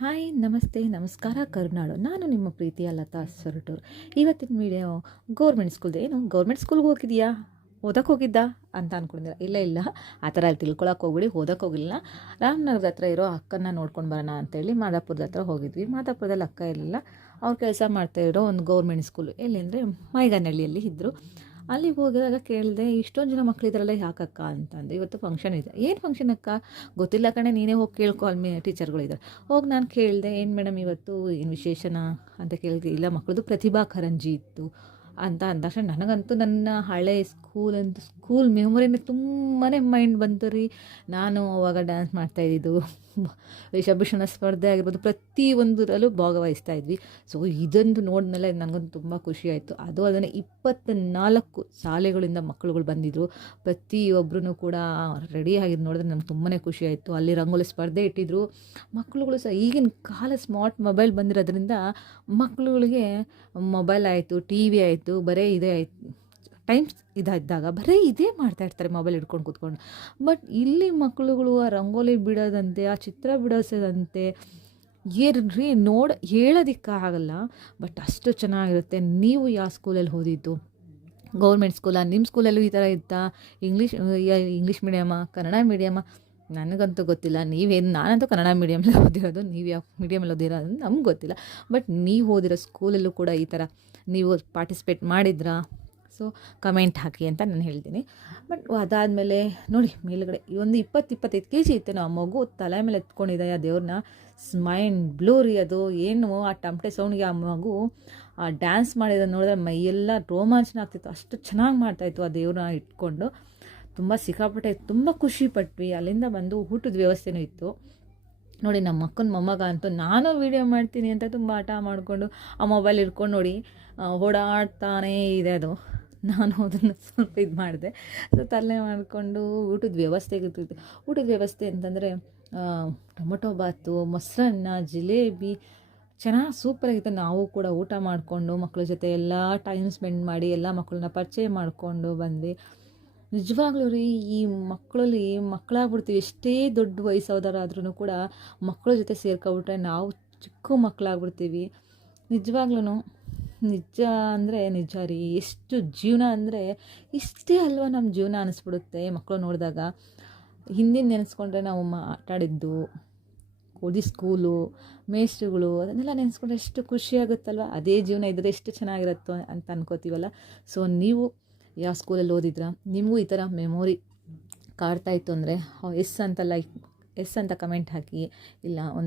Hi ನಮಸ್ತೆ ನಮಸ್ಕಾರ ಕರುನಾಡು. ನಾನು ನಿಮ್ಮ ಪ್ರೀತಿಯ ಲತಾ ಸೊರಟೂರು. ಇವತ್ತಿನ ವಿಡಿಯೋ ಗೌರ್ಮೆಂಟ್ ಸ್ಕೂಲ್ದು. ಏನು ಗೌರ್ಮೆಂಟ್ ಸ್ಕೂಲ್ಗೆ ಹೋಗಿದೆಯಾ, ಓದಕ್ಕೆ ಹೋಗಿದ್ದ ಅಂತ ಅಂದ್ಕೊಂಡಿದ್ದೀರ? ಇಲ್ಲ, ಆ ಥರ ಅಲ್ಲಿ ತಿಳ್ಕೊಳಕ್ಕೆ ಹೋಗ್ಬಿಡಿ. ಓದಕ್ಕೆ ಹೋಗಿಲ್ಲ. ರಾಮನಗರದ ಹತ್ರ ಇರೋ ಅಕ್ಕನ ನೋಡ್ಕೊಂಡು ಬರೋಣ ಅಂತೇಳಿ ಮಾದಾಪುರದ ಹತ್ರ ಹೋಗಿದ್ವಿ. ಮಾದಾಪುರದಲ್ಲಿ ಅಕ್ಕ ಇರಲಿಲ್ಲ, ಅವ್ರು ಕೆಲಸ ಮಾಡ್ತಾಯಿರೋ ಒಂದು ಗೌರ್ಮೆಂಟ್ ಸ್ಕೂಲು ಎಲ್ಲಿ ಅಂದರೆ ಮೈಗನಹಳ್ಳಿಯಲ್ಲಿ ಇದ್ದರು. ಅಲ್ಲಿಗೆ ಹೋಗಿದಾಗ ಕೇಳಿದೆ, ಇಷ್ಟೊಂದು ಜನ ಮಕ್ಕಳಿದ್ದಾರಲ್ಲ ಯಾಕಕ್ಕ ಅಂತಂದು. ಇವತ್ತು ಫಂಕ್ಷನ್ ಇದೆ. ಏನು ಫಂಕ್ಷನ್ ಅಕ್ಕ? ಗೊತ್ತಿಲ್ಲ ಕಣೆ, ನೀನೇ ಹೋಗಿ ಕೇಳ್ಕೊ, ಅಲ್ಲಿ ಟೀಚರ್ಗಳಿದ್ದಾರೆ. ಹೋಗಿ ನಾನು ಕೇಳಿದೆ, ಏನು ಮೇಡಮ್ ಇವತ್ತು ಏನು ವಿಶೇಷನಾ ಅಂತ ಕೇಳಿದೆ. ಇಲ್ಲ, ಮಕ್ಕಳದು ಪ್ರತಿಭಾ ಕಾರಂಜಿ ಇತ್ತು ಅಂತ ಅಂದಾಕ್ಷಣ ನನಗಂತೂ ನನ್ನ ಹಳೆ ಸ್ಕೂಲ್ ಮೆಮೊರಿನೇ ತುಂಬಾ ಮೈಂಡ್ ಬಂತು ರೀ. ನಾನು ಅವಾಗ ಡ್ಯಾನ್ಸ್ ಮಾಡ್ತಾಯಿದ್ದು, ವೇಷಭೂಷಣ ಸ್ಪರ್ಧೆ ಆಗಿರ್ಬೋದು, ಪ್ರತಿಯೊಂದರಲ್ಲೂ ಭಾಗವಹಿಸ್ತಾ ಇದ್ವಿ. ಸೊ ಇದೊಂದು ನೋಡಿದ್ಮೇಲೆ ನನಗಂತೂ ತುಂಬ ಖುಷಿಯಾಯಿತು. ಅದು ಅದನ್ನು 24 ಶಾಲೆಗಳಿಂದ ಮಕ್ಕಳುಗಳು ಬಂದಿದ್ದರು. ಪ್ರತಿಯೊಬ್ಬರೂ ಕೂಡ ರೆಡಿಯಾಗಿದ್ದು ನೋಡಿದ್ರೆ ನನಗೆ ತುಂಬಾ ಖುಷಿಯಾಯಿತು. ಅಲ್ಲಿ ರಂಗೋಲಿ ಸ್ಪರ್ಧೆ ಇಟ್ಟಿದ್ರು. ಮಕ್ಕಳುಗಳು ಸಹ ಈಗಿನ ಕಾಲ ಸ್ಮಾರ್ಟ್ ಮೊಬೈಲ್ ಬಂದಿರೋದ್ರಿಂದ ಮಕ್ಕಳುಗಳಿಗೆ ಮೊಬೈಲ್ ಆಯಿತು, ಟಿ ವಿ ಆಯಿತು, ಬರೀ ಇದೇ ಆಯಿತು. ಟೈಮ್ಸ್ ಇದ್ದಾಗ ಬರೀ ಇದೇ ಮಾಡ್ತಾಯಿರ್ತಾರೆ ಮೊಬೈಲ್ ಹಿಡ್ಕೊಂಡು ಕೂತ್ಕೊಂಡು. ಬಟ್ ಇಲ್ಲಿ ಮಕ್ಕಳುಗಳು ಆ ರಂಗೋಲಿ ಬಿಡೋದಂತೆ, ಆ ಚಿತ್ರ ಬಿಡಿಸೋದಂತೆ ಏನ್ರಿ ಹೇಳೋದಕ್ಕಾಗಲ್ಲ. ಬಟ್ ಅಷ್ಟು ಚೆನ್ನಾಗಿರುತ್ತೆ. ನೀವು ಯಾವ ಸ್ಕೂಲಲ್ಲಿ ಓದಿದ್ದು? ಗೌರ್ಮೆಂಟ್ ಸ್ಕೂಲಾ? ನಿಮ್ಮ ಸ್ಕೂಲಲ್ಲೂ ಈ ಥರ ಇತ್ತಾ? ಇಂಗ್ಲೀಷ್ ಮೀಡಿಯಮಾ, ಕನ್ನಡ ಮೀಡಿಯಮಾ? ನನಗಂತೂ ಗೊತ್ತಿಲ್ಲ. ನಾನಂತೂ ಕನ್ನಡ ಮೀಡಿಯಮಲ್ಲಿ ಓದಿರೋದು. ನೀವು ಯಾವ ಮೀಡಿಯಮಲ್ಲಿ ಓದಿರೋದು ನಮ್ಗೆ ಗೊತ್ತಿಲ್ಲ. ಬಟ್ ನೀವು ಓದಿರೋ ಸ್ಕೂಲಲ್ಲೂ ಕೂಡ ಈ ಥರ ನೀವು ಪಾರ್ಟಿಸಿಪೇಟ್ ಮಾಡಿದ್ರಾ? ಸೊ ಕಮೆಂಟ್ ಹಾಕಿ ಅಂತ ನಾನು ಹೇಳ್ತೀನಿ. ಬಟ್ ಅದಾದಮೇಲೆ ನೋಡಿ, ಮೇಲುಗಡೆ ಒಂದು 20-25 kg ಇತ್ತು. ಆ ಮಗು ತಲೆ ಮೇಲೆ ಎತ್ಕೊಂಡಿದೆ ಆ ದೇವ್ರನ್ನ. ಮೈಂಡ್ ಬ್ಲೂ ರೀ ಅದು. ಏನು ಆ ಟಮಟೆ ಸೌಂಡ್ಗೆ ಆ ಮಗು ಆ ಡ್ಯಾನ್ಸ್ ಮಾಡಿರೋದು ನೋಡಿದ್ರೆ ಮೈಯೆಲ್ಲ ರೋಮಾಂಚನ ಆಗ್ತಿತ್ತು. ಅಷ್ಟು ಚೆನ್ನಾಗಿ ಮಾಡ್ತಾಯಿತ್ತು ಆ ದೇವ್ರನ್ನ ಇಟ್ಕೊಂಡು. ಸಿಕ್ಕಾಪಟ್ಟೆ ತುಂಬ ಖುಷಿ ಪಟ್ವಿ. ಅಲ್ಲಿಂದ ಬಂದು ಊಟದ ವ್ಯವಸ್ಥೆನೂ ಇತ್ತು. ನೋಡಿ, ನಮ್ಮ ಅಕ್ಕನ ಮೊಮ್ಮಗ ಅಂತೂ ನಾನು ವೀಡಿಯೋ ಮಾಡ್ತೀನಿ ಅಂತ ತುಂಬ ಆಟ ಮಾಡಿಕೊಂಡು ಆ ಮೊಬೈಲ್ ಇಟ್ಕೊಂಡು ನೋಡಿ ಓಡಾಡ್ತಾನೇ ಇದೆ ಅದು. ನಾನು ಅದನ್ನು ಸ್ವಲ್ಪ ಇದು ಮಾಡಿದೆ. ಸೊ ತಲೆ ಮಾಡಿಕೊಂಡು ಊಟದ ವ್ಯವಸ್ಥೆ ಅಂತಂದರೆ ಟೊಮೊಟೊ ಬಾತು, ಮೊಸರನ್ನ, ಜಿಲೇಬಿ ಚೆನ್ನಾಗಿ ಸೂಪರಾಗಿತ್ತು. ನಾವು ಕೂಡ ಊಟ ಮಾಡಿಕೊಂಡು ಮಕ್ಕಳ ಜೊತೆ ಎಲ್ಲ ಟೈಮ್ ಸ್ಪೆಂಡ್ ಮಾಡಿ ಎಲ್ಲ ಮಕ್ಕಳನ್ನ ಪರಿಚಯ ಮಾಡಿಕೊಂಡು ಬಂದ್ವಿ. ನಿಜವಾಗ್ಲೂ ರೀ, ಈ ಮಕ್ಕಳಾಗ್ಬಿಡ್ತೀವಿ. ಎಷ್ಟೇ ದೊಡ್ಡ ವಯಸ್ಸಾದವರಾದ್ರೂ ಕೂಡ ಮಕ್ಕಳ ಜೊತೆ ಸೇರ್ಕೊಬಿಟ್ರೆ ನಾವು ಚಿಕ್ಕ ಮಕ್ಕಳಾಗ್ಬಿಡ್ತೀವಿ. ನಿಜವಾಗ್ಲೂ ನಿಜ ಅಂದರೆ ನಿಜ ರೀ. ಎಷ್ಟು ಜೀವನ ಅಂದರೆ ಇಷ್ಟೇ ಅಲ್ವಾ ನಮ್ಮ ಜೀವನ ಅನ್ನಿಸ್ಬಿಡುತ್ತೆ ಮಕ್ಕಳು ನೋಡಿದಾಗ. ಹಿಂದಿನ ನೆನೆಸ್ಕೊಂಡ್ರೆ ನಾವು ಆಟಾಡಿದ್ದು, ಓದಿ ಸ್ಕೂಲು, ಮೇಷ್ಟ್ರುಗಳು, ಅದನ್ನೆಲ್ಲ ನೆನೆಸ್ಕೊಂಡ್ರೆ ಎಷ್ಟು ಖುಷಿಯಾಗುತ್ತಲ್ವ. ಅದೇ ಜೀವನ ಇದ್ದರೆ ಎಷ್ಟು ಚೆನ್ನಾಗಿರುತ್ತೋ ಅಂತ ಅನ್ಕೋತೀವಲ್ಲ. ಸೊ ನೀವು ಯಾವ ಸ್ಕೂಲಲ್ಲಿ ಓದಿದ್ರಾ? ನಿಮಗೂ ಈ ಥರ ಮೆಮೊರಿ ಕಾಡ್ತಾಯಿತ್ತು ಅಂದರೆ ಎಸ್ ಅಂತ ಕಮೆಂಟ್ ಹಾಕಿ. ಇಲ್ಲ ಒಂದು